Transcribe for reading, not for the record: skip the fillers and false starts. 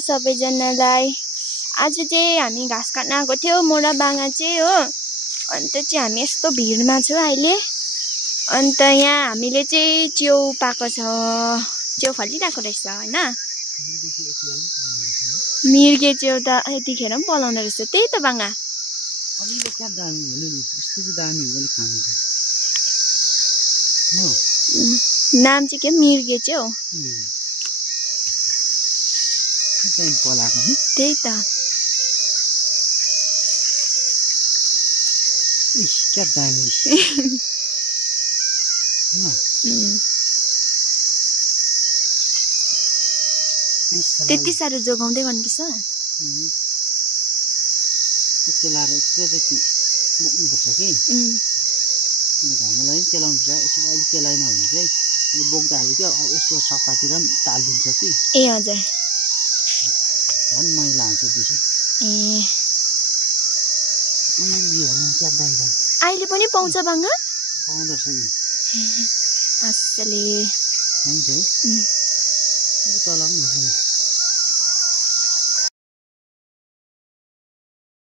सबैजनालाई। आज चाहिँ हामी घाँस काट्न आएको थियो म र बाङा चाहिँ हो। अन्त चाहिँ हामी यस्तो भिडमा छौँ अहिले। अन्त यहाँ हामीले चाहिँ च्याउ पाएको छ, च्याउ फलिरहेको रहेछ होइन। मिर्गे च्याउ त यतिखेर पनि पलाउँदो रहेछ, त्यही त बाङा। नाम चाहिँ के मिर्गे च्याउ, त्यही त। क्या दामी त्यति साह्रो जोगाउँदै गर्नुपर्छ। केलाएर एकैचोटि बोक्नुपर्छ कि घामलाई पनि केलाउनुपर्छ। यसो अहिले केलाएन भने चाहिँ यो बोक्दाखेरि क्या यसको सफातिर पनि टालिदिन्छ कि। ए हजुर, झन् मैला हुन्छ बेसी। अहिले पनि पाउँछ बाङ्गा? पाउँदो रहेछ नि असले। हुन्छ है तल पनि